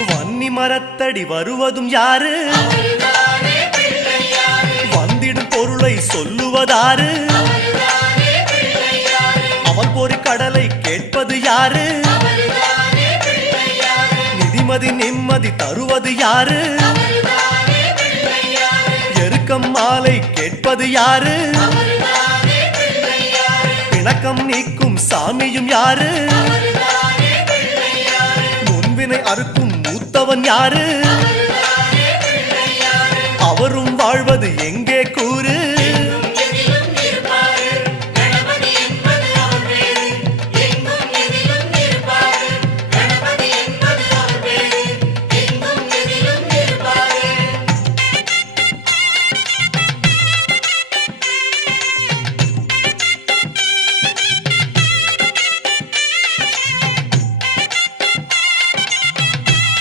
வன்னி மரத்தடி வருவதும் யாரு? வந்திடும் பொருளை சொல்லுவதாரு? அவன் பொறி கடலை கேட்பது யாரு? நிதிமதி நிம்மதி தருவது யாரு? எருக்கம் மாலை கேட்பது யாரு? பிணக்கம் நீக்கும் சாமியும் யாரு? முன்வினை அறுக்கும் மூத்தவன் யாரு? அவரும் வாழ்வது எங்க?